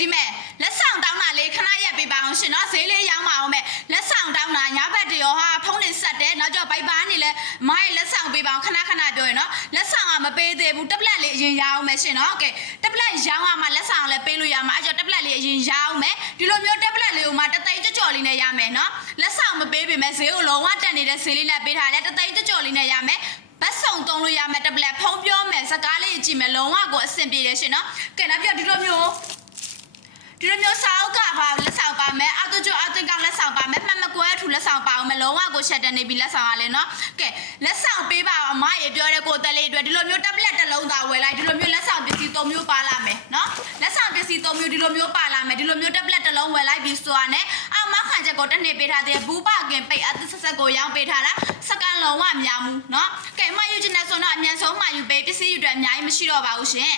ဒီမဲ့လက်ဆောင်တောင်းတာလေးခဏရက်ပေးပါအောင်ရှင်နော်ဈေးလေးရောင်းပါအောင်မဲ့လက်ဆောင်တောင်းတာညဘက်တရောဟာဖုန်းနေဆက်တယ်နောက်ကျဘိုက်ပါနေလဲမိုင်းလက်ဆောင်ပေးပါအောင်ခဏပြောရနော်လက်ဆောင်ကမပေးသေးဘူးတက်ပလက်လေးအရင်ရောင်းမယ်ရှင်နော်ကဲတက်ပလက်ရောင်းရမှာလက်ဆောင်လည်းပေးလို့ရမှာအဲ့ကျတက်ပလက်လေးအရင်ရောင်းမယ်ဒီလိုမျိုးတက်ပလက်လေးကိုမှတသိန်းကြော်လေးနဲ့ရမယ်နော်လက်ဆောင်မပေးပေမဲ့ဈေးကိုလုံးဝတက်နေတဲ့ဈေးလေးနဲ့ပေးထားတယ်တသိန်းကြော်လေးနဲ့ရမယ်ဘတ်ဆောင်သုံးလို့ရမယ်တက်ပလက်ဖုံးပြောမယ်စကားလေးကြည့်မယ်လုံးဝကိုအဆင်ပြေတယ်ရှင်နော်ကဲနောက်ပြဒီလိုမျိုးစာအုပ်ကပါလက်ဆောင်ပါမယ်အတူတူအတူကောင်းလက်ဆောင်ပါမယ်မှတ်မကွဲထူလက်ဆောင်ပါအောင်မလုံးဝကိုရှက်တနေပြီလက်ဆောင်ရလဲနော်ကဲလက်ဆောင်ပေးပါအောင်အမရေပြောတဲ့ကိုတက်လေးအတွက်ဒီလိုမျိုးတက်ပလက်တစ်လုံးသာဝယ်လိုက်ဒီလိုမျိုးလက်ဆောင်ပစ္စည်း၃မျိုးပါလာမယ်နော်လက်ဆောင်ပစ္စည်း၃မျိုးဒီလိုမျိုးပါလာမယ်ဒီလိုမျိုးတက်ပလက်တစ်လုံးဝယ်လိုက်ပြီးဆိုတာနဲ့အမခံချက်ကိုတစ်နေ့ပေးထားတဲ့ဘူးပကင်ပိတ်အသစ်ဆက်ကိုရောင်းပေးထားတာစကန်လုံးဝမများဘူးနော်ကဲမှယူချင်တဲ့ဆိုတော့အမြန်ဆုံးမှယူပေးပစ္စည်းယူတွေအများကြီးမရှိတော့ပါဘူးရှင်